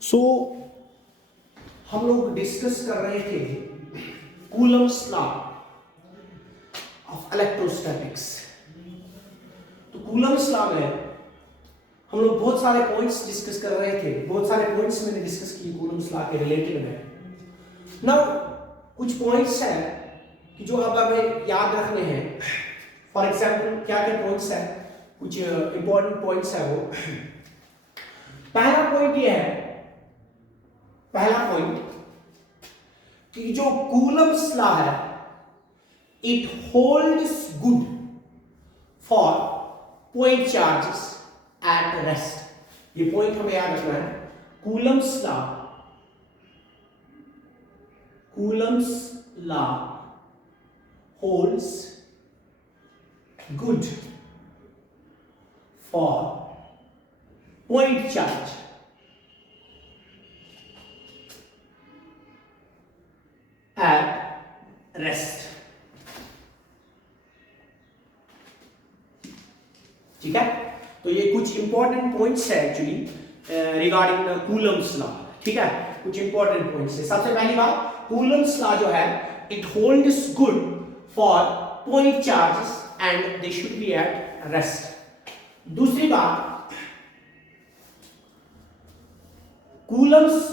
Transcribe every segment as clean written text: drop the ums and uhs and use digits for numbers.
सो हम लोग डिस्कस कर रहे थे कूलम्स लॉ ऑफ इलेक्ट्रोस्टैटिक्स। तो कूलम्स लॉ में हम लोग बहुत सारे पॉइंट्स डिस्कस कर रहे थे, बहुत सारे पॉइंट्स मैंने डिस्कस किए कूलम्स लॉ के रिलेटेड में। नाउ कुछ पॉइंट्स हैं कि जो अब हमें याद रखने हैं। फॉर एग्जाम्पल क्या क्या पॉइंट्स हैं, कुछ इंपॉर्टेंट पॉइंट्स है वो। पहला पॉइंट ये है, पहला पॉइंट कि जो कूलम्स लॉ है it holds good for point charges at rest. ये पॉइंट हमें याद रखना है। Coulomb's law holds good for point charge at rest। ठीक है, तो ये कुछ इंपॉर्टेंट पॉइंट्स है एक्चुअली रिगार्डिंग कूलम्स लॉ। ठीक है, कुछ इंपॉर्टेंट पॉइंट्स है। सबसे पहली बात, कूलम्स लॉ जो है it holds good for point charges and they should be at rest. दूसरी बात, कूलम्स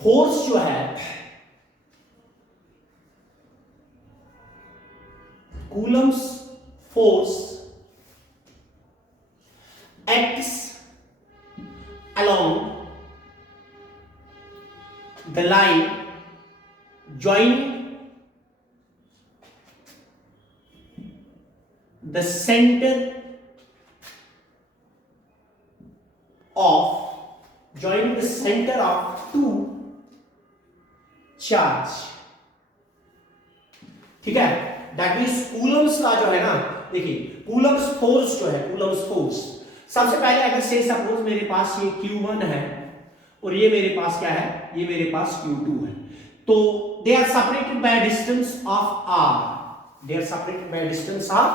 फोर्स जो है, Coulomb's force acts along the line joining the center of two charge। ठीक है, दैट मीन्स कूलम्स लॉ जो है ना, देखिए कूलम्स फोर्स जो है, कूलम्स फोर्स, सबसे पहले अगर से सपोज मेरे पास ये Q1 है और ये मेरे पास क्या है, ये मेरे पास Q2 है, तो they are separated by distance of r, they are separated by distance of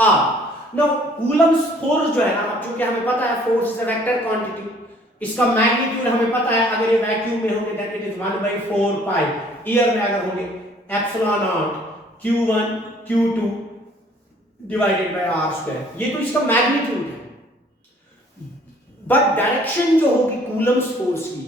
r। Now Coulomb's force जो है ना, अब चूंकि हमें पता है force is a vector quantity, इसका मैग्नीट्यूड हमें पता है, अगर ये वैक्यूम में होंगे that it is 1/4 pi, air में अगर होंगे epsilon naught Q1 Q2 divided by r square, ये तो इसका मैग्नीट्यूड है। बट डायरेक्शन जो होगी कूलम्स फोर्स की,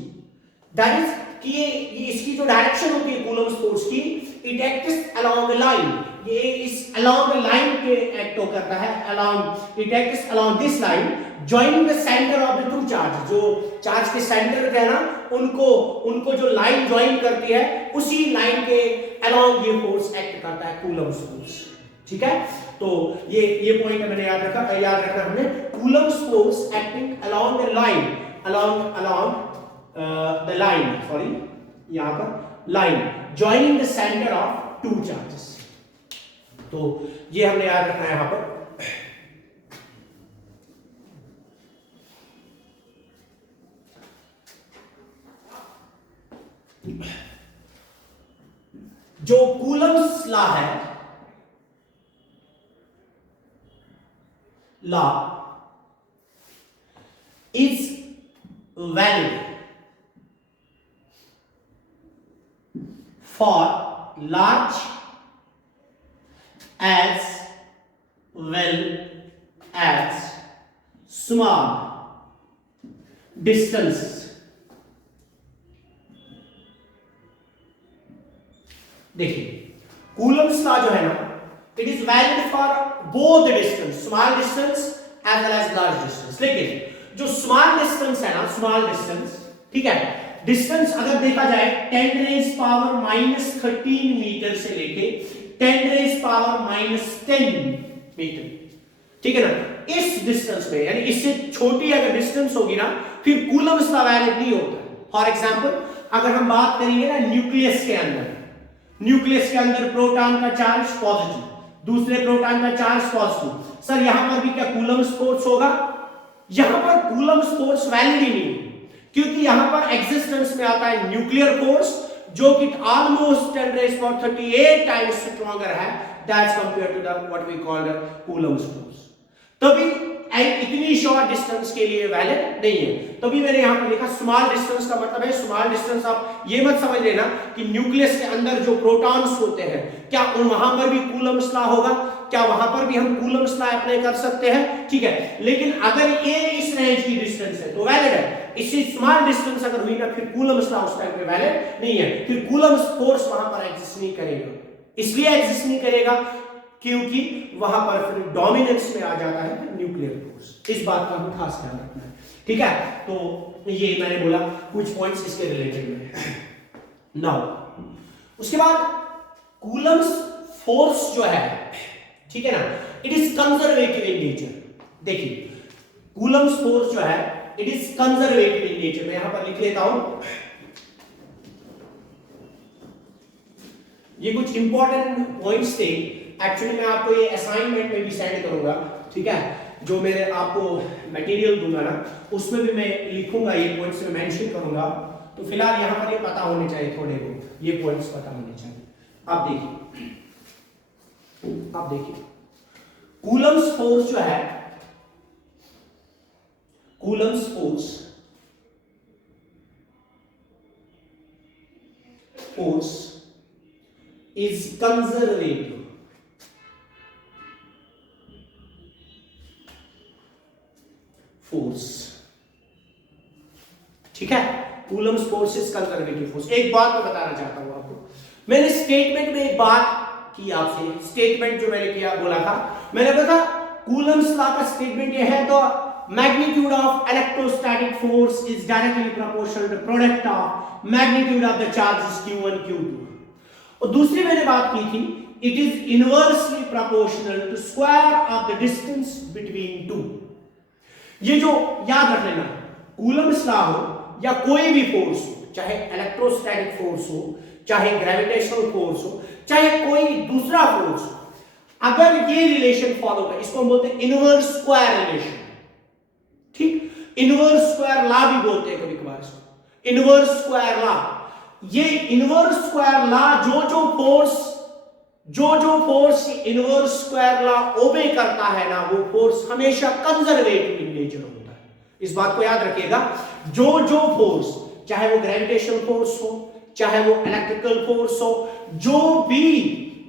दैट इज कि ये इसकी जो डायरेक्शन होती है कूलम्स फोर्स की, it acts along the line, ये इस अलोंग द लाइन के एक्ट करता है, along it acts along this line joining the centre of the two charge. जो चार्ज के सेंटर है ना, उनको जो लाइन जॉइन करती है, उसी लाइन के अलोंग ये फोर्स एक्ट करता है, कूलम्स फोर्स। ठीक है, तो ये पॉइंट मैंने याद रखना हमने, Coulomb's force acting along the line, along the line, sorry यहां पर line joining the centre of two charges. तो ये हमने याद रखना है यहां पर। जो कूलम्स लॉ है, law is valid for large as well as small distances। देखिए कूलम्स लॉ जो है ना, it is valid for both distance, small distance as well as large distance. लेकिन जो स्मॉल डिस्टेंस है ना, स्मॉल डिस्टेंस, ठीक है, डिस्टेंस अगर देखा जाए 10⁻⁻13 मीटर से लेके 10⁻⁻10 मीटर, ठीक है ना, इस डिस्टेंस में, यानी इससे छोटी अगर डिस्टेंस होगी ना, फिर कूलम्स लॉ वैलिड नहीं होता। फॉर एग्जांपल अगर हम बात करेंगे ना न्यूक्लियस के अंदर, न्यूक्लियस के अंदर प्रोटॉन का चार्ज पॉजिटिव, दूसरे प्रोटॉन का चार्ज पॉजिटिव, सर यहां पर भी क्या कूलम्स फोर्स होगा? यहां पर कूलम्स फोर्स वैलिड ही नहीं, क्योंकि यहां पर एग्जिस्टेंस में आता है न्यूक्लियर फोर्स जो कि ऑलमोस्ट 10⁻38 टाइम्स स्ट्रॉन्गर है that's compared to the what we call the Coulomb's force. तभी इतनी शॉर्ट डिस्टेंस के लिए वैलिड नहीं है। तभी मैंने यहां पर लिखा स्मॉल डिस्टेंस का मतलब है स्मॉल डिस्टेंस। आप ये मत समझ लेना कि न्यूक्लियस के अंदर जो प्रोटॉन्स होते हैं क्या वहां पर भी कूलम्ब्स लॉ होगा, क्या वहां पर भी हम कूलम्ब्स लॉ अप्लाई कर सकते हैं, ठीक है। लेकिन अगर ये इस रेंज की डिस्टेंस है तो वैलिड है, इससे स्मॉल डिस्टेंस अगर हुई ना फिर कूलम्ब्स लॉ उस टाइम पे वैलिड नहीं है, फिर कूलम्ब्स फोर्स वहां पर एग्जिस्ट नहीं करेगा। इसलिए एग्जिस्ट नहीं करेगा क्योंकि वहां पर फिर डोमिनेंस में आ जाता है न्यूक्लियर फोर्स। इस बात का हमें खास ध्यान रखना है, ठीक है। तो ये मैंने बोला कुछ पॉइंट्स इसके रिलेटेड में। नाउ उसके बाद कूलम्ब्स फोर्स जो है, ठीक है ना, it is conservative in nature. देखिए कूलम्ब्स फोर्स जो है it is conservative in nature. मैं यहां पर लिख लेता हूं, ये कुछ इंपॉर्टेंट पॉइंट्स थे। एक्चुअली मैं आपको ये असाइनमेंट में भी सेंड करूंगा, ठीक है, जो मैं आपको मटेरियल दूंगा ना उसमें भी मैं लिखूंगा, ये पॉइंट्स में मेंशन करूंगा। तो फिलहाल यहां पर ये पता होने चाहिए, थोड़े बहुत ये पॉइंट्स पता होने चाहिए। आप देखिए कूलम्ब्स फोर्स जो है, Coulomb's force is conservative force, ठीक है। Coulomb's force is conservative force. एक बात मैं बताना चाहता हूं आपको, मैंने स्टेटमेंट में एक बात की आपसे, स्टेटमेंट जो मैंने किया बोला था, मैंने बोला कूलम्ब्स लॉ का स्टेटमेंट ये है, तो magnitude of electrostatic force is directly proportional to product of magnitude of the charges q1 q2। और दूसरी मैंने बात की थी it is inversely proportional to square of the distance between two. ये जो याद रख लेना, कूलम्ब्स लॉ हो या कोई भी फोर्स हो, चाहे इलेक्ट्रोस्टैटिक फोर्स हो, चाहे ग्रेविटेशनल फोर्स हो, चाहे कोई दूसरा फोर्स हो, अगर ये रिलेशन फॉलो करे इसको हम बोलते हैं इनवर्स स्क्वायर रिलेशन, ठीक। इनवर्स स्क्वायर लॉ भी बोलते हैं कभी कभार इसको, इनवर्स स्क्वायर लॉ। ये इनवर्स स्क्वायर लॉ जो फोर्स इनवर्स स्क्वायर लॉ ओबे करता है ना, वो फोर्स हमेशा कंजर्वेटिव इन नेचर होता है। इस बात को याद रखिएगा, जो फोर्स, चाहे वो ग्रेविटेशनल फोर्स हो, चाहे वो इलेक्ट्रिकल फोर्स हो, जो भी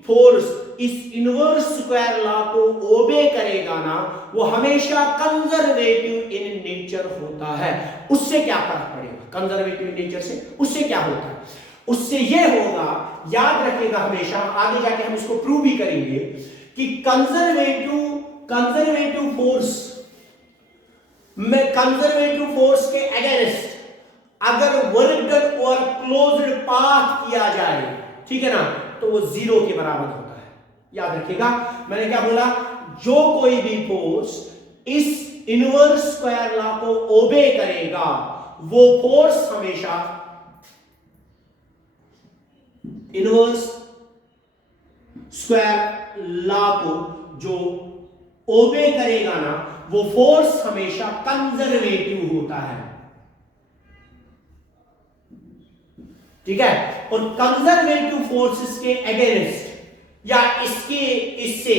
फोर्स इस इनवर्स स्क्वायर लॉ को ओबे करेगा ना, वो हमेशा कंजर्वेटिव इन नेचर होता है। उससे क्या फर्क पड़ेगा कंजर्वेटिव नेचर से? उससे क्या होता है? उससे ये होगा, याद रखिएगा हमेशा, आगे जाके हम इसको प्रूव भी करेंगे कि कंजर्वेटिव फोर्स के अगेंस्ट अगर वर्क डन और क्लोज्ड पाथ किया जाए, ठीक है ना, तो वो जीरो के बराबर होता है। याद रखिएगा मैंने क्या बोला, जो कोई भी फोर्स इस इनवर्स स्क्वायर लॉ को ओबे करेगा, वो फोर्स हमेशा इनवर्स स्क्वायर लॉ को जो ओबे करेगा ना, वो फोर्स हमेशा कंजर्वेटिव होता है, ठीक है। और कंजर्वेटिव फोर्सेस के अगेंस्ट या इससे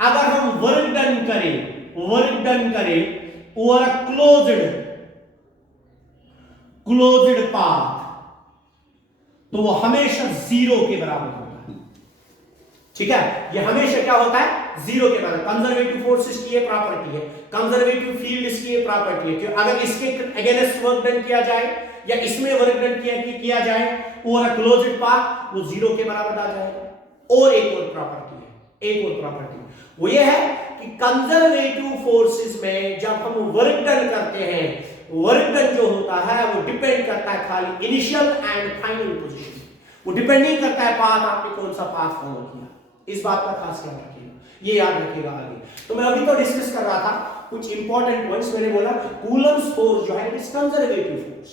अगर हम वर्क डन करें ओवर क्लोज्ड पाथ, तो वो हमेशा जीरो के बराबर होता है, ठीक है। ये हमेशा क्या होता है? जीरो के बराबर। कंजर्वेटिव फोर्सेस की ये प्रॉपर्टी है, कंजर्वेटिव फील्ड इसकी ये प्रॉपर्टी है कि अगर इसके अगेंस्ट वर्क डन किया जाए या इसमें वर्क डन किया जाए ओवर क्लोज्ड पाथ, वो जीरो के बराबर आ जाएगा। और एक और प्रॉपर्टी वो ये है कि कंजर्वेटिव फोर्सेस में जब हम वर्क डन करते हैं, वर्क डन जो होता है वो डिपेंड करता है खाली इनिशियल एंड फाइनल पोजीशन, वो डिपेंड नहीं करता है पाथ आपने कौन सा पाथ फॉलो किया। इस बात का खास ध्यान रखिएगा, ये याद रखिएगा आगे। तो मैं अभी तो डिस्कस कर रहा था कुछ इंपॉर्टेंट पॉइंट्स। मैंने बोला कूलम्ब्स फोर्स जो है इट इज कंजर्वेटिव फोर्स।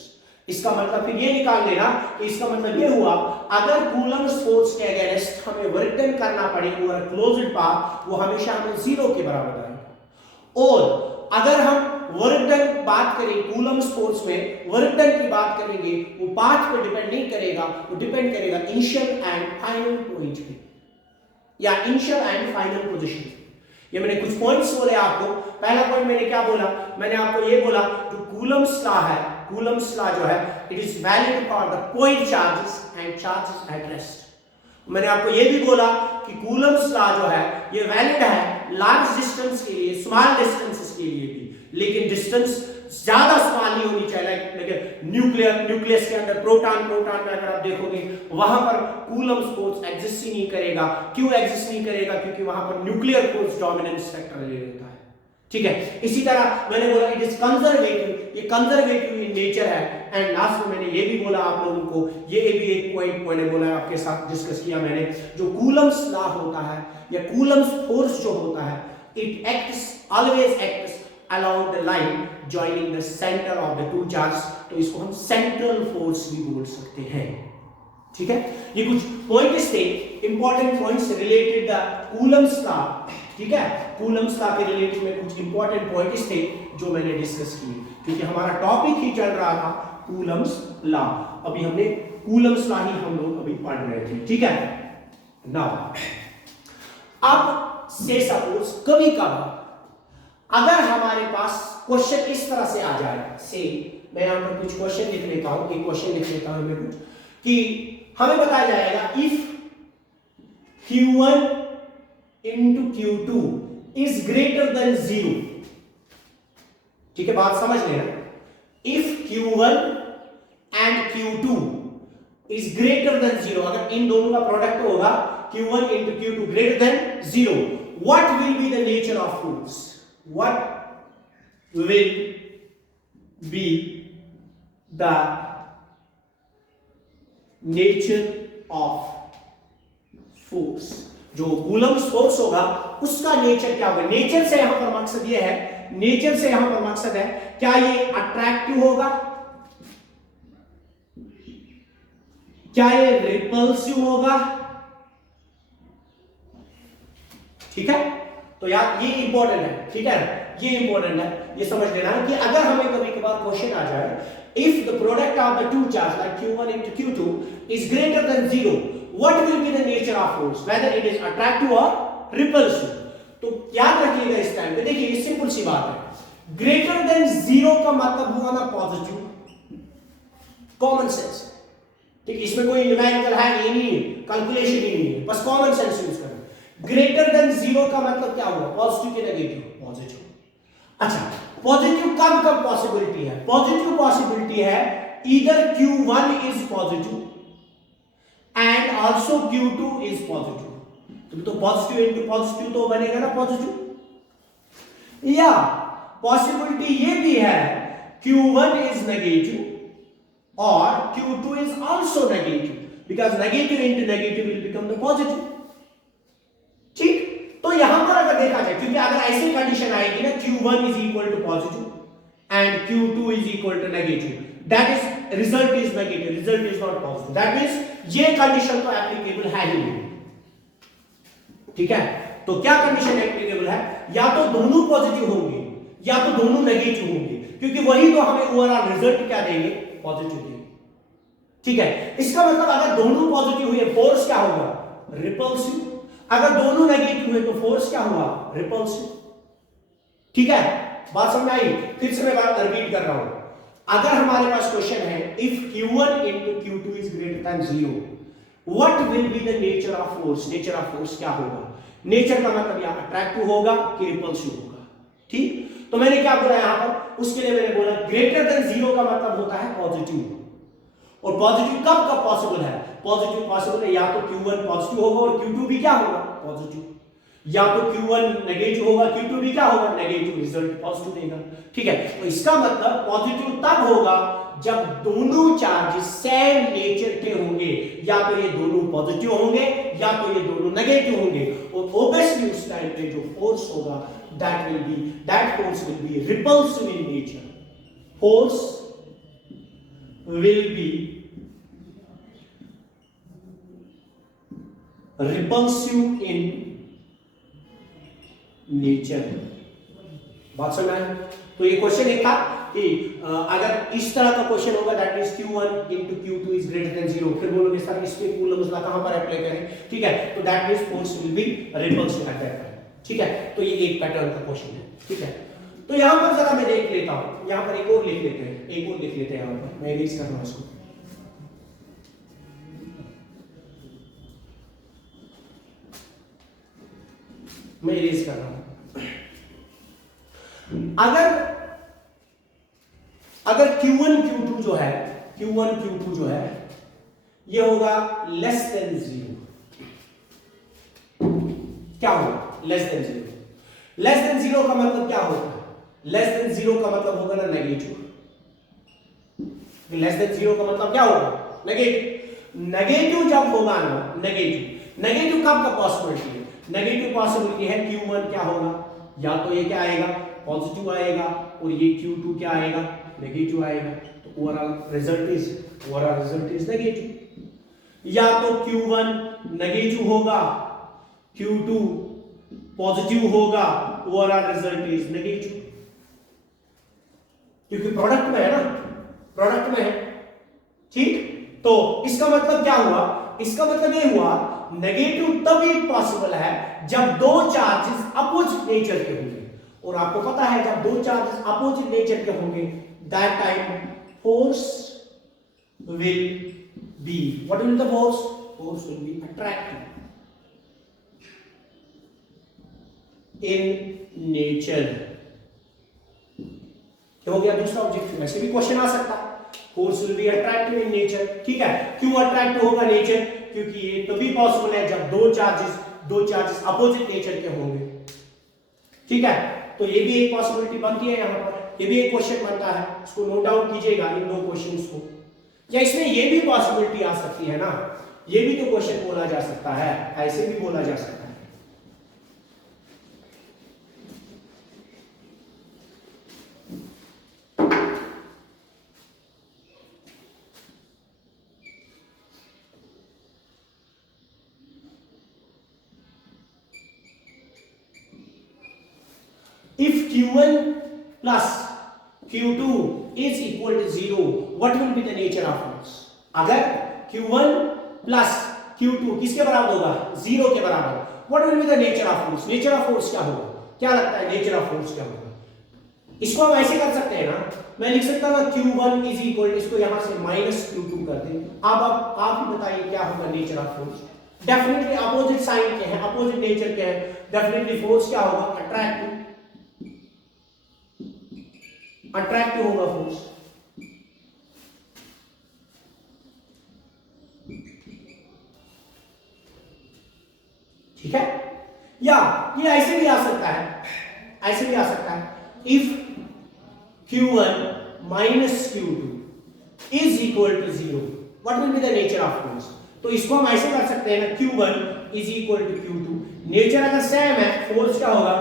इसका मतलब फिर ये निकाल लेना कि इसका मतलब ये हुआ, अगर कूलम्ब्स फोर्स के अगेंस्ट हमें वर्क डन करना पड़े ओवर क्लोज्ड पाथ, वो हमेशा हमें जीरो के बराबर आएगा। और अगर हम वर्क डन बात करें कूलम्ब्स फोर्स में, वर्क डन की बात करेंगे, वो पाथ पे डिपेंड नहीं करेगा, वो डिपेंड करेगा इनिशियल एंड फाइनल पॉइंट पे या इनिशियल एंड फाइनल पोजीशन। ये मैंने कुछ पॉइंट्स बोले आपको। पहला पॉइंट मैंने क्या बोला, मैंने आपको ये बोला जो कूलम्स लॉ है, कूलम्स लॉ जो है it is valid for the point charges and charges at rest. मैंने आपको ये भी बोला कि कूलम्स लॉ जो है ये वैलिड है लार्ज डिस्टेंस के लिए, स्मॉल डिस्टेंसेस के लिए भी, लेकिन डिस्टेंस ज्यादा स्मॉल नहीं होनी चाहिए। लेकिन न्यूक्लियस के अंदर प्रोटॉन में अगर आप देखोगे वहां पर कूलम्स फोर्स एग्जिस्ट ही नहीं करेगा। क्यों एग्जिस्ट नहीं करेगा? क्योंकि वहां पर न्यूक्लियर फोर्स डोमिनेंस फैक्टर ले लेता है। ठीक है, इसी तरह मैंने बोला इट इज कंजर्वेटिव, ये कंजर्वेटिव इन नेचर है। एंड लास्ट में मैंने ये भी बोला आप लोगों को, ये भी एक पॉइंट मैंने बोला आपके साथ डिस्कस किया मैंने, जो कूलम्स लॉ होता है या कूलम्स फोर्स जो होता है it acts always acts along the line joining the center of the two charges, तो इसको हम सेंट्रल फोर्स भी बोल सकते हैं। ठीक है, ये कुछ पॉइंट्स थे, important points related the Coulomb's law. ठीक है, कूलम्स लॉ के रिलेटेड में कुछ इंपॉर्टेंट पॉइंट्स थे जो मैंने डिस्कस किए, क्योंकि हमारा टॉपिक ही चल रहा था कूलम्स लॉ। अभी हमने कूलम्स लॉ ही हम लोग अभी पढ़ रहे थे। ठीक है, नाउ अब से सपोज कभी कभार अगर हमारे पास क्वेश्चन इस तरह से आ जाए, से मैं यहां पर कुछ क्वेश्चन लिख लेता हूं, एक क्वेश्चन लिख लेता हूं मैं कुछ, कि हमें बताया जाएगा if Q1 into Q2 is greater than 0। ठीक है, बात समझ लेना। If Q1 and Q2 is greater than 0, अगर इन दोनों का प्रोडक्ट होगा Q1 into Q2 greater than 0, what will be the nature of force? What will be the nature of force? जो कूलम्स फोर्स होगा उसका नेचर क्या होगा? नेचर से यहां पर मकसद ये है, नेचर से यहां पर मकसद है क्या ये अट्रैक्टिव होगा, क्या ये रिपल्सिव होगा? ठीक है, तो यार ये इंपॉर्टेंट है। ठीक है, ये इंपॉर्टेंट है, ये समझ लेना कि अगर हमें कभी कभार क्वेश्चन आ जाए if the product of the two charge like Q1 into Q2 is greater than 0, what will be the nature of force, whether it is attractive or repulsive? तो याद रखिएगा इस टाइम पे। देखिए ये सिंपल सी बात है, ग्रेटर देन 0 का मतलब हुआ ना पॉजिटिव, कॉमन सेंस। ठीक, इसमें कोई न्यूमेरिकल है ये नहीं है, कैलकुलेशन ही नहीं है, बस कॉमन सेंस यूज करें। ग्रेटर देन 0 का मतलब क्या हुआ? पॉजिटिव के नेगेटिव? पॉजिटिव। अच्छा, पॉजिटिव कब कब पॉसिबिलिटी है? पॉजिटिव पॉसिबिलिटी है either Q1 is positive and also Q2 is positive, तो पॉजिटिव इनटू पॉजिटिव तो बनेगा ना पॉजिटिव। या पॉसिबिलिटी ये भी है Q1 इज नेगेटिव और Q2 is also negative, because negative into negative will become the positive. ठीक, तो यहां पर अगर देखा जाए, क्योंकि अगर ऐसी कंडीशन आएगी ना Q1 is equal to positive and Q2 is equal to negative, that is result is negative, result is not positive, that means ये कंडीशन तो एप्लीकेबल है ही नहीं। ठीक है, तो क्या कंडीशन एप्लीकेबल है? या तो दोनों पॉजिटिव होंगे या तो दोनों नेगेटिव होंगे, क्योंकि वही तो हमें ओवरऑल रिजल्ट क्या देंगे? पॉजिटिव देंगे। ठीक है, इसका मतलब अगर दोनों पॉजिटिव हुए फोर्स क्या होगा? रिपल्सिव। अगर दोनों नेगेटिव हुए तो फोर्स क्या हुआ? रिपल्सिव। ठीक है, बात समझ आई? फिर से मैं बात रिपीट कर रहा हूं। अगर हमारे पास क्वेश्चन है if Q1 into Q2 is greater than 0, what will be the nature of force? Nature of force क्या होगा? नेचर का मतलब या अट्रैक्टिव होगा कि रिपल्सिव होगा। ठीक, तो मैंने क्या बोला यहां पर? उसके लिए मैंने बोला ग्रेटर देन 0 का मतलब होता है पॉजिटिव। और पॉजिटिव कब कब पॉसिबल है? पॉजिटिव पॉसिबल है या तो Q1 पॉजिटिव होगा और Q2 भी क्या होगा? पॉजिटिव। या तो Q1 नेगेटिव होगा, Q2 भी क्या होगा? नेगेटिव, रिजल्ट पॉजिटिव देगा। ठीक है, तो इसका मतलब पॉजिटिव तब होगा जब दोनों चार्जेस सेम नेचर के होंगे, या तो ये दोनों पॉजिटिव होंगे या तो ये दोनों नेगेटिव होंगे, और ऑब्वियसली उस टाइम पे जो फोर्स होगा that force will be repulsive in nature. Force will be repulsive in nature। बात समझ में? तो ये क्वेश्चन एक था कि अगर इस तरह का क्वेश्चन होगा that is Q1 into Q2 is greater than 0, फिर बोलोगे सर इस पे कूलम्स लॉ कहां पर अप्लाई करें? ठीक है, तो that means force will be repulsive at that time. ठीक है, तो ये एक पैटर्न का क्वेश्चन है। ठीक है, तो यहां पर जरा मैं देख लेता हूं, यहां पर एक और लिख लेते हैं, एक और लिख लेते हैं, यहां पर मैं इरेज कर रहा हूं इसको। मैं इरेज कर रहा हूं। अगर Q1 Q2 जो है, Q1 Q2 जो है ये होगा लेस देन 0, क्या होगा लेस देन 0। लेस देन 0 का मतलब क्या होगा, लेस देन 0 का मतलब होगा ना नेगेटिव। लेस देन 0 का मतलब क्या होगा, नेगेटिव। नेगेटिव जब होगा ना, नेगेटिव, नेगेटिव कब का पॉसिबिलिटी है, नेगेटिव पॉसिबिलिटी है Q1 क्या होगा, या तो ये क्या आएगा पॉजिटिव आएगा, और ये Q2 क्या आएगा नेगेटिव आएगा, तो ओवरऑल रिजल्ट इज नेगेटिव। या तो Q1 नेगेटिव होगा, Q2 पॉजिटिव होगा, ओवरऑल रिजल्ट इज नेगेटिव, क्योंकि प्रोडक्ट में है ना, प्रोडक्ट में है। ठीक, तो इसका मतलब क्या हुआ, इसका मतलब ये हुआ नेगेटिव तभी पॉसिबल है जब दो चार्जेस अपोजिट नेचर के होंगे, और आपको पता है जब दो चार्जेस अपोजिट नेचर के होंगे that time force will be, what will the force, force will be attractive in nature. क्या हो गया दूसरा ऑब्जेक्टिव, ऐसे भी क्वेश्चन आ सकता है, force will be attractive in nature. ठीक है, क्यों अट्रैक्टिव होगा नेचर, क्योंकि ये तभी पॉसिबल है जब दो चार्जेस अपोजिट नेचर के होंगे। ठीक है, तो ये भी एक पॉसिबिलिटी बनती है, यहां पर ये भी एक क्वेश्चन बनता है, इसको नोट डाउन कीजिएगा इन दो क्वेश्चंस को। या इसमें ये भी पॉसिबिलिटी आ सकती है ना, ये भी तो क्वेश्चन बोला जा सकता है, ऐसे भी बोला जा सकता है। If Q1 plus Q2 is equal to 0, what will be the nature of force? अगर Q1 plus Q2 किसके बराबर होगा, 0 के बराबर, what will be the nature of force? Nature of force क्या होगा, क्या लगता है nature of force क्या होगा? इसको हम ऐसे कर सकते हैं ना, मैं लिख सकता हूँ Q1 is equal, इसको यहां से माइनस Q2 कर दें। अब आप ही बताइए क्या होगा nature of force. Definitely opposite sign के हैं, अपोजिट नेचर के हैं, डेफिनेटली फोर्स क्या होगा अट्रैक्टिव, अट्रैक्टिव होगा फोर्स। ठीक है, या ये ऐसे भी आ सकता है, ऐसे भी आ सकता है if Q1 minus Q2 is equal to 0, what will be the nature of force? तो इसको हम ऐसे कर सकते हैं ना, Q1 is equal to Q2, nature अगर सेम है फोर्स क्या होगा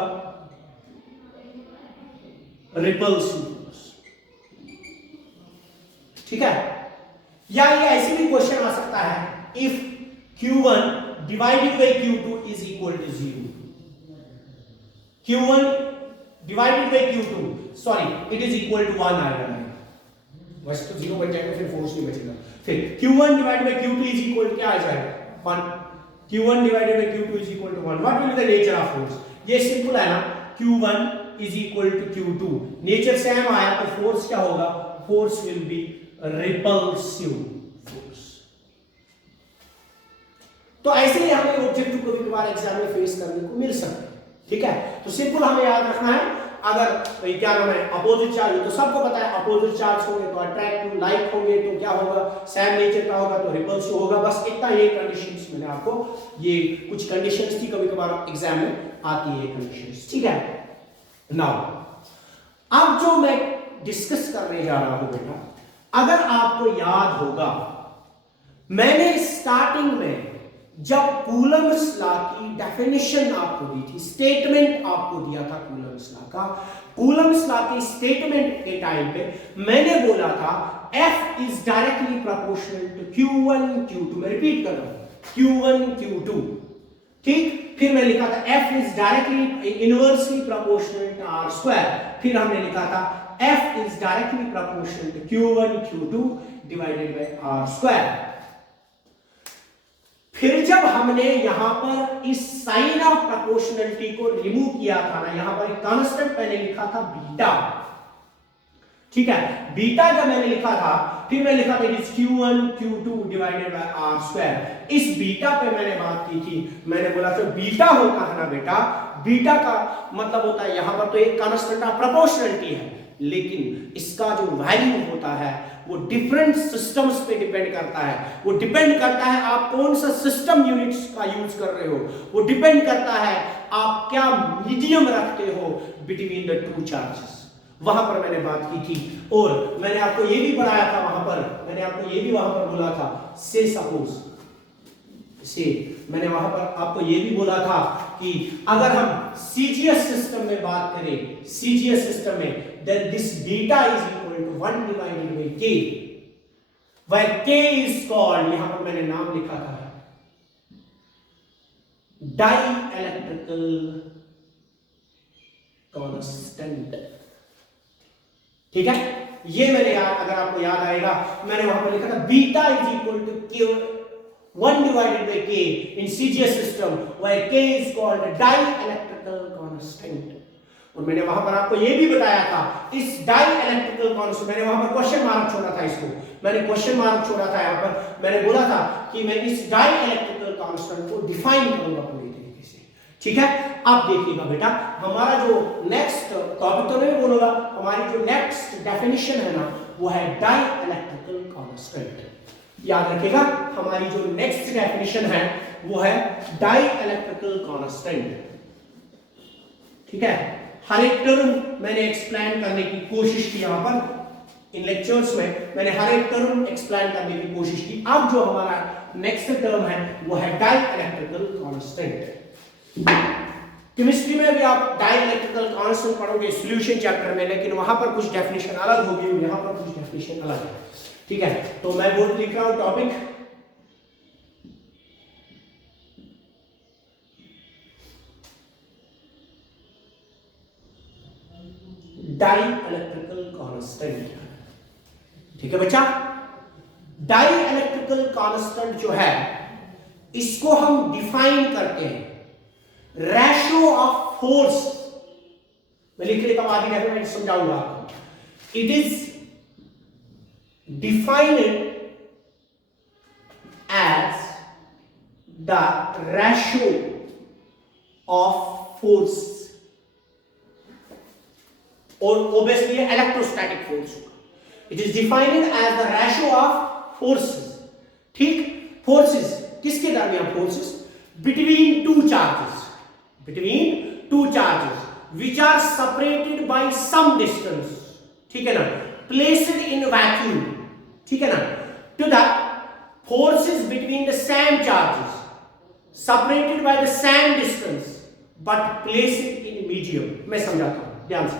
रिपल्सिव फोर्स। ठीक है, या ये ऐसे भी क्वेश्चन आ सकता है if Q1 divided by Q2 is equal to 0, Q1 divided by Q2 sorry it is equal to 1 आएगा, वैसे तो 0 बन जाएगा, फिर फोर्स नहीं बचेगा। फिर Q1 divided by Q2 is equal क्या आ जाएगा 1, Q1 divided by Q2 is equal to 1, what will be the nature of force? ये सिंपल है ना, Q1 is equal to Q2, nature same आया तो फोर्स क्या होगा, force will be repulsive force. तो ऐसे ही हमें ऑब्जेक्टिव को भी बार एग्जाम में फेस करने को मिल सकता है। ठीक है, तो सिंपल हमें याद रखना है, अगर क्या नाम है अपोजिट चार्ज, तो सबको पता है अपोजिट चार्ज होंगे तो अट्रैक्टिव, लाइक होंगे तो क्या होगा सेम नेचर का होगा तो रिपल्सिव होगा। बस इतना ये कंडीशंस मैंने आपको, ये कुछ कंडीशंस थी, कभी कभार एग्जाम में आती है कंडीशंस। ठीक है, नाउ अब जो मैं डिस्कस करने जा रहा हूं बेटा, अगर आपको याद होगा मैंने स्टार्टिंग में जब कूलम्स लॉ की डेफिनेशन आपको दी थी, स्टेटमेंट आपको दिया था कूलम्स लॉ का, कूलम्स लॉ के स्टेटमेंट के टाइम पे मैंने बोला था F is directly proportional to Q1 Q2, मैं रिपीट कर रहा हूं Q1 Q2। ठीक, फिर मैं लिखा था F is directly inversely proportional to R square, फिर हमने लिखा था F is directly proportional to Q1 Q2 divided by R square. फिर जब हमने यहां पर इस साइन ऑफ प्रोपोर्शनलिटी को रिमूव किया था ना, यहां पर एक कांस्टेंट मैंने लिखा था बीटा, ठीक है, बीटा जब मैंने लिखा था, फिर मैं लिखा था it is Q1 Q2 divided by R square. इस बीटा पे मैंने बात की थी, मैंने बोला था बीटा होता है ना बेटा, बीटा का मतलब होता है यहां पर तो एक कांस्टेंट ऑफ प्रोपोर्शनलिटी है, लेकिन इसका जो वैल्यू होता है वो डिफरेंट सिस्टम्स पे डिपेंड करता है। वो डिपेंड करता है आप कौन सा सिस्टम यूनिट्स का यूज कर रहे हो, वो डिपेंड करता है आप क्या मीडियम रखते हो बिटवीन द टू चार्जेस। वहां पर मैंने बात की थी, और मैंने आपको ये भी पढ़ाया था, वहां पर मैंने आपको ये भी वहां पर बोला था, से सपोज से मैंने वहां पर आपको ये भी बोला था कि अगर हम सीजीएस सिस्टम में बात करें, सीजीएस सिस्टम में, then this beta is equal to 1 divided by k, where k is called, यहां पर मैंने नाम लिखा था डाइइलेक्ट्रिकल कांस्टेंट, ठीक है। ये मैंने अगर आपको याद आएगा, मैंने वहां पर लिखा था beta is equal to k 1 divided by k in CGS system where k is called a dielectrical constant। और मैंने वहां पर आपको ये भी बताया था इस dielectrical constant, मैंने वहां पर क्वेश्चन मार्क छोड़ा था, इसको मैंने क्वेश्चन मार्क छोड़ा था यहां पर, मैंने बोला था कि मैं इस dielectrical constant को डिफाइन करूंगा पूरी तरीके से, ठीक है। अब देखिएगा बेटा, हमारा जो नेक्स्ट टॉपिक तो नहीं बोलूंगा, हमारी जो नेक्स्ट डेफिनेशन है ना वो है dielectrical constant। याद रखिएगा, हमारी जो नेक्स्ट डेफिनेशन है वो है डाइइलेक्ट्रिकल कांस्टेंट, ठीक है। हर एक टर्म मैंने एक्सप्लेन करने की कोशिश की, यहां पर इन लेक्चर्स में मैंने हर एक टर्म एक्सप्लेन करने की कोशिश की। अब जो हमारा नेक्स्ट टर्म है वो है डाइइलेक्ट्रिकल कांस्टेंट। केमिस्ट्री में भी आप डाइइलेक्ट्रिकल कांस्टेंट पढ़ोगे सॉल्यूशन चैप्टर में, लेकिन वहां पर कुछ डेफिनेशन अलग होगी, यहां पर कुछ डेफिनेशन अलग है, ठीक है। तो मैं बोर्ड लिख रहा हूं टॉपिक डाइइलेक्ट्रिकल कांस्टेंट, ठीक है बच्चा। डाइइलेक्ट्रिकल कांस्टेंट जो है इसको हम डिफाइन करते हैं रेशियो ऑफ फोर्स, मैं लिख लेता हूं, आगे डेफिनेट समझाऊंगा आपको। It is defined as the ratio of force, और obviously electrostatic force होगा। It is defined as the ratio of forces, ठीक, forces किसके दरमियान, forces between two charges, between two charges which are separated by some distance, ठीक है ना, placed in vacuum, ठीक है ना, to the forces between the same charges separated by the same distance but placed in medium। मैं समझाता हूं ध्यान से।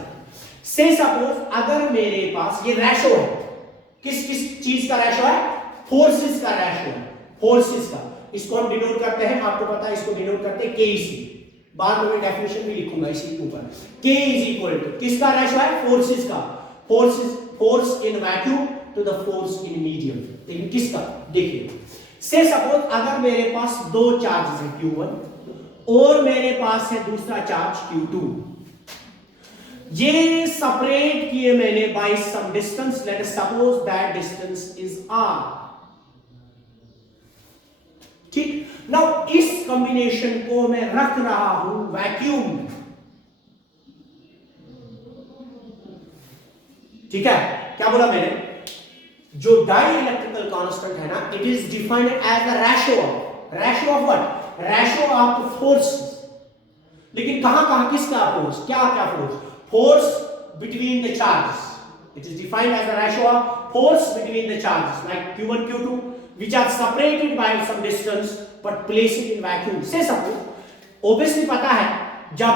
से सपोज अगर मेरे पास ये रेशो है, किस किस चीज का रेशो है, फोर्सेस का रेशो है, फोर्सेस का, इसको हम डिनोट करते हैं, आपको पता है इसको डिनोट करते हैं KEC, बाद में मैं डेफिनेशन भी लिखूंगा इसी के ऊपर। K इज इक्वल टू किसका रेशो है, फोर्सेस का, force in vacuum to the force in medium, लेकिन किसका, देखिए से सपोज अगर मेरे पास दो चार्ज है Q1 और मेरे पास है दूसरा चार्ज Q2, ये सेपरेट किए मैंने by some distance, let us suppose that distance is R, ठीक। नाउ इस कॉम्बिनेशन को मैं रख रहा हूं वैक्यूम, ठीक है। क्या बोला मैंने, जो डाइइलेक्ट्रिकल कांस्टेंट है ना, it is defined as the ratio of what, ratio of force, लेकिन कहां कहां किसका फोर्स, क्या क्या force between the charges, it is defined as the ratio of force between the charges like Q1 Q2 which are separated by some distance but placed in vacuum। से suppose obviously पता है जब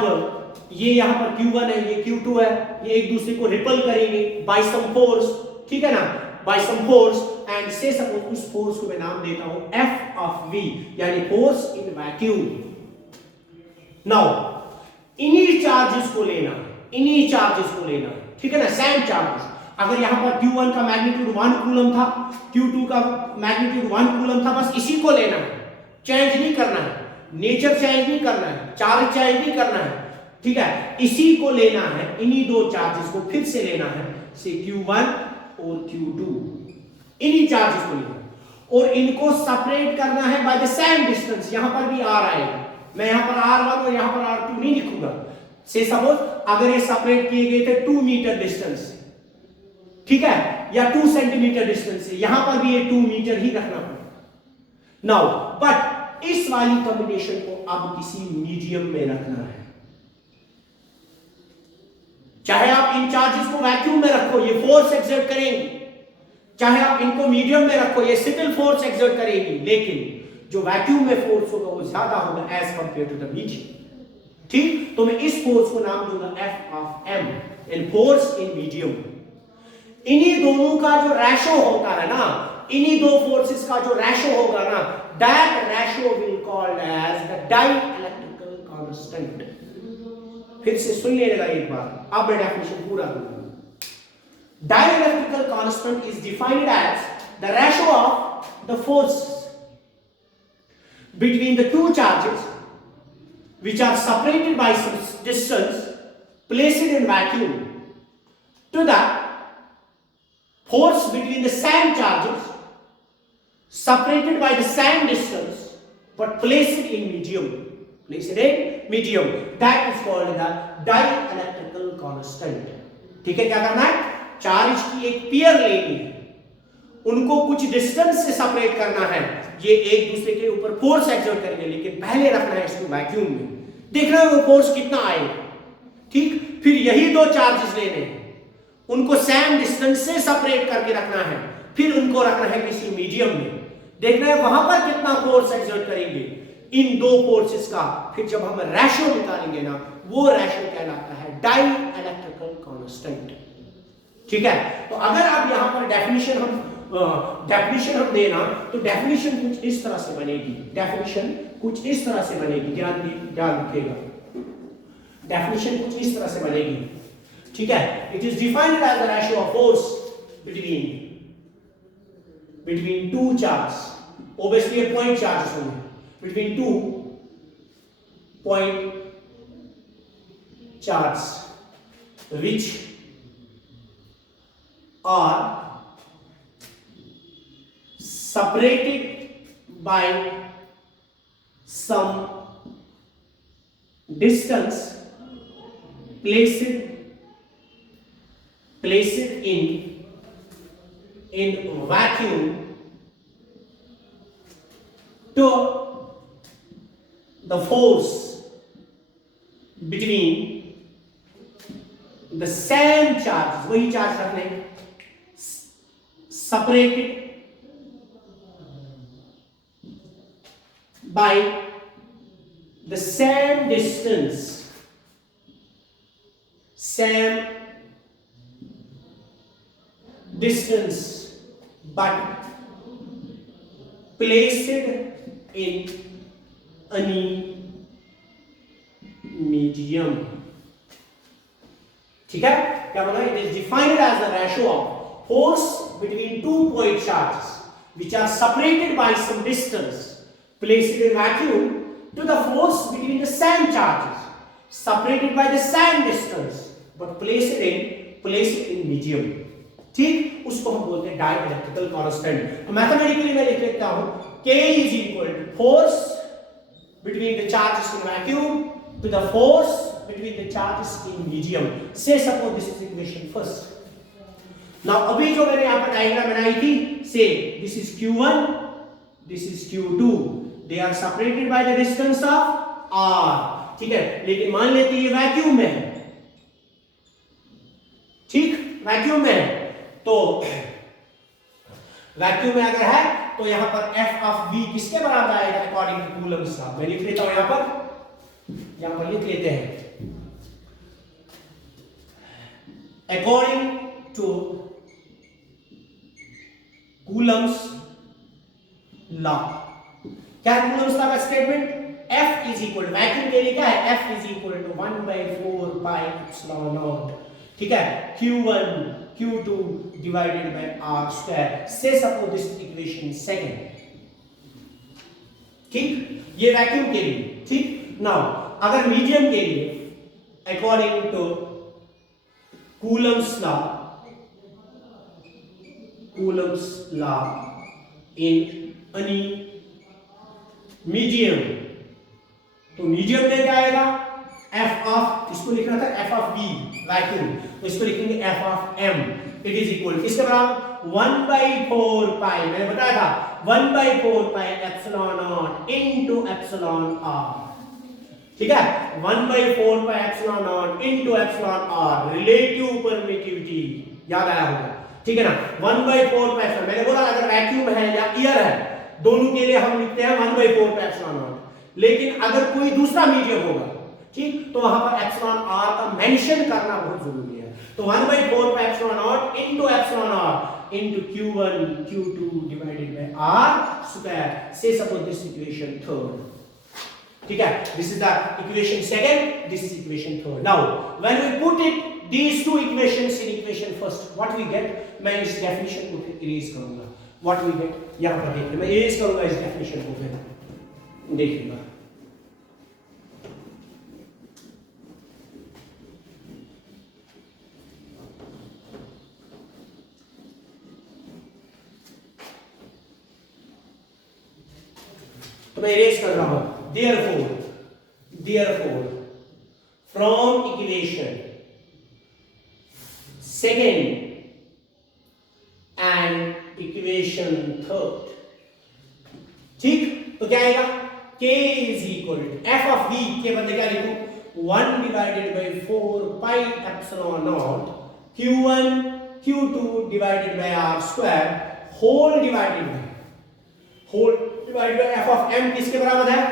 ये यहां पर Q1 है, ये Q2 है, ये एक दूसरे को रिपल करेंगे बाय सम फोर्स, ठीक है ना, बाय सम फोर्स, एंड से सपोज उस फोर्स को मैं नाम देता हूं F of V, यानी फोर्स इन वैक्यूम। नाउ इन्हीं चार्जेस को लेना, ठीक है ना, सेम चार्जेस। अगर यहां पर Q1 का मैग्नीट्यूड 1 कूलम था, Q2 का मैग्नीट्यूड 1 कूलम था, बस इसी को लेना है, चेंज नहीं करना है, नेचर चेंज नहीं करना है, चार्ज चेंज नहीं करना है, ठीक है। इसी को लेना है, इन्हीं दो चार्जेस को फिर से लेना है, से Q1 और Q2, इन्हीं चार्जेस को लेना है और इनको सेपरेट करना है बाय द सेम डिस्टेंस। यहां पर भी R आएगा, मैं यहां पर R1 और यहां पर R2 नहीं लिखूंगा। से सपोज अगर ये सेपरेट किए गए थे 2 मीटर डिस्टेंस से, ठीक है, या 2 सेंटीमीटर डिस्टेंस से, यहां पर भी ये 2 मीटर ही रखना पड़ेगा। नाउ बट इस वाली कॉम्बिनेशन को अब किसी मीडियम में रखना है। चाहे आप इन चार्जेस को वैक्यूम में रखो, ये फोर्स एक्सर्ट करेंगे, चाहे आप इनको मीडियम में रखो, ये सिटिल फोर्स एक्सर्ट करेगी, लेकिन जो वैक्यूम में फोर्स होगा वो ज्यादा होगा as compared to the medium. ठीक, तो मैं इस फोर्स को नाम दूंगा F of M, in force in medium. इन्हीं दोनों का जो रेशो होता है ना, इन्हीं दो फोर्सेस का जो रेशो होगा ना, that ratio will called as the dielectrical constant. फिर से सुन लेगा एक बार, अब मैं डेफिनेशन पूरा दूंगा। Dielectrical constant is defined as the ratio of the forces between the two charges which are separated by some distance placed in vacuum to the force between the same charges separated by the same distance but placed in medium. Placed in medium. That is called the dielectrical constant. ठीक है, क्या करना है? Charge की एक pair लेनी है, उनको कुछ डिस्टेंस से सेपरेट करना है, ये एक दूसरे के ऊपर फोर्स एक्सर्ट करेंगे, लेकिन पहले रखना है इसको वैक्यूम में, देखना है वो फोर्स कितना आएगा। ठीक, फिर यही दो चार्जेस लेने हैं, उनको सेम डिस्टेंस से सेपरेट करके रखना है, फिर उनको रखना है किसी मीडियम में, देखना है वहां पर कितना फोर्स एक्सर्ट करेंगे इन दो फोर्सेस का। फिर जब हम रेशो निकालेंगे ना, वो रेशो कहलाता है डाइइलेक्ट्रिकल कांस्टेंट। ठीक है, तो अगर आप यहां पर डेफिनेशन हम देना, तो डेफिनेशन कुछ इस तरह से बनेगी, डेफिनेशन कुछ इस तरह से बनेगी, ध्यान रखिएगा, डेफिनेशन कुछ इस तरह से बनेगी। ठीक है, it is defined as the ratio of force between two charge, obviously ये पॉइंट चार्जेस होंगे, between two point charge which are separated by some distance placed in vacuum to the force between the same charge, वही charge रखने, separated by the same distance, but placed in any medium. ठीक है, क्या बोला? It is defined as the ratio of force between two point charges which are separated by some distance placed in vacuum to the force between the same charges separated by the same distance but placed in medium. ठीक, उसको हम बोलते हैं डाइइलेक्ट्रिकल constant. तो mathematically मैं लिख लेता हूं K is equal to force between the charges in vacuum to the force between the charges in medium. Say suppose this is equation first. Now अभी जो मैंने यहाँ पर डायग्राम बनाई थी, say this is Q1, this is Q2, they are separated by the distance of R. ठीक है, लेकिन मान लेते ये वैक्यूम में है, ठीक, वैक्यूम में है, तो वैक्यूम में अगर है तो यहाँ पर F of V किसके बराबर आएगा अकॉर्डिंग टू कूलम्स लॉ? मैं लिख लेता हूं यहाँ पर लिख लेते हैं अकॉर्डिंग टू कूलम्स लॉ। क्या है कूलम्स लॉ का statement? F is equal to, vacuum के लिए क्या है? F is equal to 1/4 pi epsilon naught, ठीक है, Q1 Q2 divided by R square. Say suppose this equation second, ठीक, ये वैक्यूम के लिए। ठीक, नाउ अगर मीडियम के लिए according to Coulomb's law in any medium, तो मीडियम में क्या आएगा, एफ ऑफ, इसको लिखना था एफ ऑफ बी वैक्यूम, तो इसको लिखेंगे F of M, it is equal किसके बराबर 1/4 पाई, मैंने बताया था 1/4 pi epsilon naught into epsilon R. ठीक है, 1/4 pi epsilon naught into epsilon R, relative permittivity याद आया होगा। ठीक है ना, 1/4 पाई एप्सिलॉन, मैंने बोला अगर वैक्यूम है या एयर है दोनों के लिए हम लिखते हैं 1/4 पाई एप्सिलॉन नॉट, लेकिन अगर कोई दूसरा मीडियम होगा, ठीक, तो वहां पर एप्सिलॉन आर का मेंशन करना बहुत जरूरी है। तो 1/4 pi epsilon naught into epsilon R into q1 q2 divided by r square, say suppose this equation third। ठीक है, this is the equation second, this is equation third। now when we put it these two equations in equation first, what we get, मैं इस definition को फिर erase करूंगा, what we get यहां पर देखिए, मैं erase करूंगा इस definition को, फिर देखिएगा। तो मैं इरेज कर रहा हूं, therefore from equation second and equation third, ठीक, तो क्या आएगा, k is equal to f of v के बदले क्या लिखूं 1/4 pi epsilon naught q1 q2 divided by r square whole divided by f of m किसके बराबर है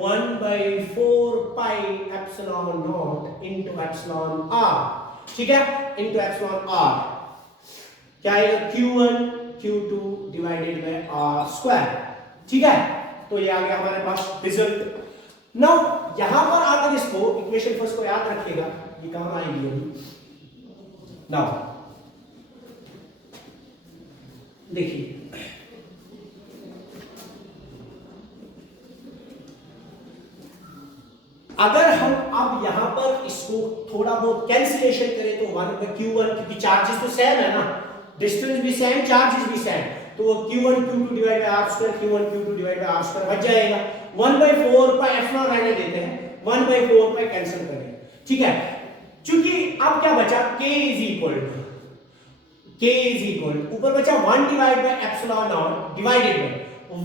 1/4 pi epsilon naught into epsilon r। ठीक है, into epsilon r क्या आएगा q1 q2 divided by r square। ठीक है, तो ये आ गया हमारे पास रिजल्ट। नाउ यहां पर आकर इसको इक्वेशन फर्स्ट को याद रखिएगा, ये कहां आएगी अभी। नाउ देखिए, अगर हम अब यहां पर इसको थोड़ा बहुत कैंसिलेशन करें तो 1/q1, क्योंकि चार्जेस तो सेम है ना, डिस्टेंस भी सेम, चार्जेस भी सेम, तो q1 q2 divide by r square, q1 q2 divide by r square बच जाएगा। 1/4 पाई एप्सिलॉन रहने देते हैं, 1/4 पाई कैंसिल करें। ठीक है, क्योंकि अब क्या बचा, k इज इक्वल ऊपर बचा 1 divide by epsilon not divided by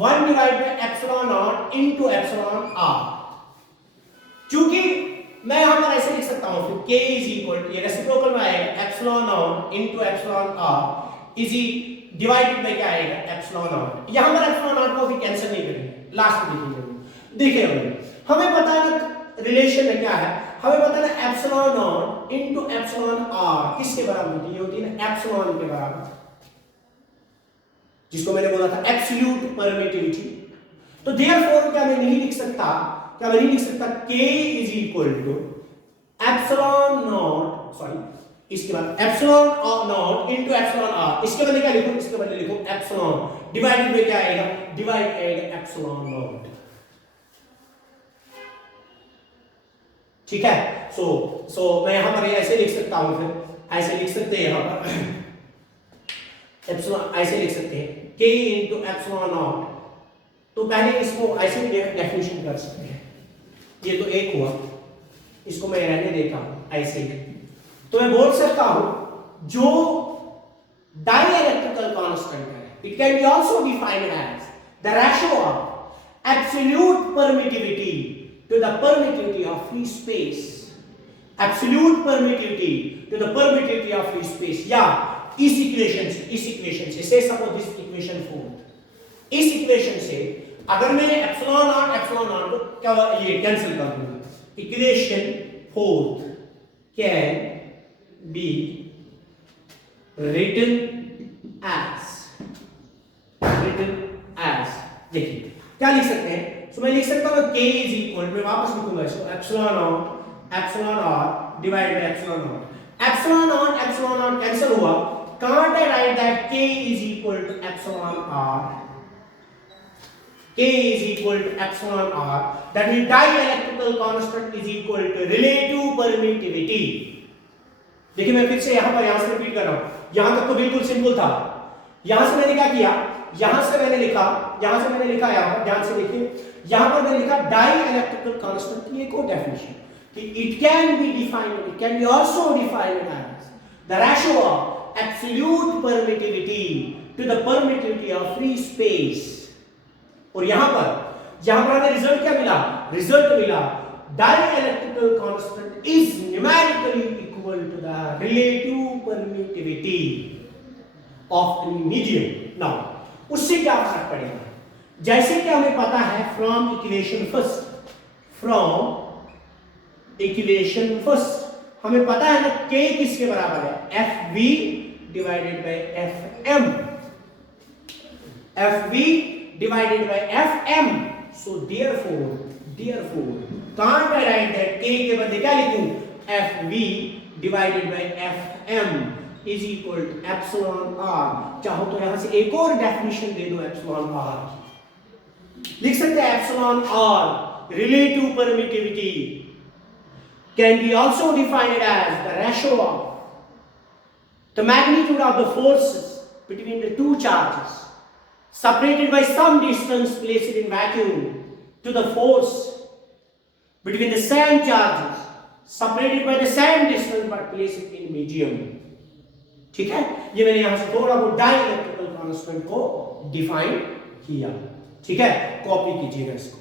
1 divide by epsilon naught into epsilon r। क्योंकि मैं यहां पर ऐसे लिख सकता हूं, फिर k इज इक्वल टू, ये रेसिप्रोकल में आएगा epsilon naught into epsilon r is divided by क्या आएगा एप्सिलॉन नॉट। यहां पर एप्सिलॉन नॉट को भी कैंसिल नहीं करेंगे, लास्ट में देखेंगे। देखिए हमें पता है ना रिलेशन में क्या है, हमें पता है ना epsilon naught into epsilon r किसके बराबर होती है, ये होती है ना एप्सिलॉन के बराबर, जिसको मैंने बोला था एब्सोल्यूट परमिटिविटी। तो देयरफॉर क्या मैं नहीं लिख सकता k is equal to epsilon naught, sorry इसके बाद epsilon naught into epsilon r, इसके बदले क्या लिखूं, इसके बदले लिखूं एप्सिलॉन डिवाइडेड बाय क्या आएगा, डिवाइड आएगा एप्सिलॉन नॉट। ठीक है, सो मैं यहां पर ऐसे लिख सकता हूं, फिर ऐसे लिख सकते हैं, यहां पर एप्सिलॉन ऐसे लिख सकते हैं k इनटू एप्सिलॉन नॉट। तो पहले इसको ऐसे डेफिनेशन कर सकते हैं, ये तो एक हुआ, इसको मैं रहने देता हूं ऐसे। तो मैं बोल सकता हूं जो डाइलेक्ट्रिकल कांस्टेंट है, it can be also defined as the ratio of absolute permittivity to the permittivity of free space, absolute permittivity to the permittivity of free space, या इस इक्वेशन से से सपोज दिस इक्वेशन 4, इस equation से अगर मैंने epsilon not को क्या ये कैंसिल कर दूंगा, equation 4 can be written as देखिए क्या लिख सकते हैं, सो मैं लिख सकता हूं k इज इक्वल, मैं वापस लिखूंगा इसको epsilon not divide by epsilon not cancel हुआ, can't I write that k is equal to epsilon r, K is equal to epsilon r, that means dielectrical constant is equal to relative permittivity. देखिए मैं फिर से यहां से repeat कर रहा हूं, यहां तक तो बिल्कुल सिंपल था। यहां से मैंने क्या किया, यहां से मैंने लिखा यहां पर ध्यान से देखिए, यहां पर मैंने लिखा dielectrical constant की एक और डेफिनेशन कि it can be defined, it can be also defined as the ratio of absolute permittivity to the permittivity of free space। और यहां पर हमें रिजल्ट क्या मिला, dielectrical constant is numerically equal to the relative permittivity of any medium। now उससे क्या फर्क पड़ेगा, जैसे कि हमें पता है फ्रॉम इक्वेशन फर्स्ट हमें पता है ना k किसके बराबर है, FV divided by FM, FV divided by FM। so therefore can't I write that k के बदले क्या लिखूं, FV divided by FM is equal to epsilon r। चाहो तो यहां से एक और डेफिनेशन दे दो epsilon r, लिख सकते हैं epsilon r relative permittivity can be also defined as the ratio of the magnitude of the forces between the two charges separated by some distance placed in vacuum to the force between the same charges separated by the same distance but placed in medium। ठीक है, ये मैंने यहां से थोड़ा बहुत डाइलेक्ट्रिकल constant को define किया। ठीक है, कॉपी कीजिएगा इसको।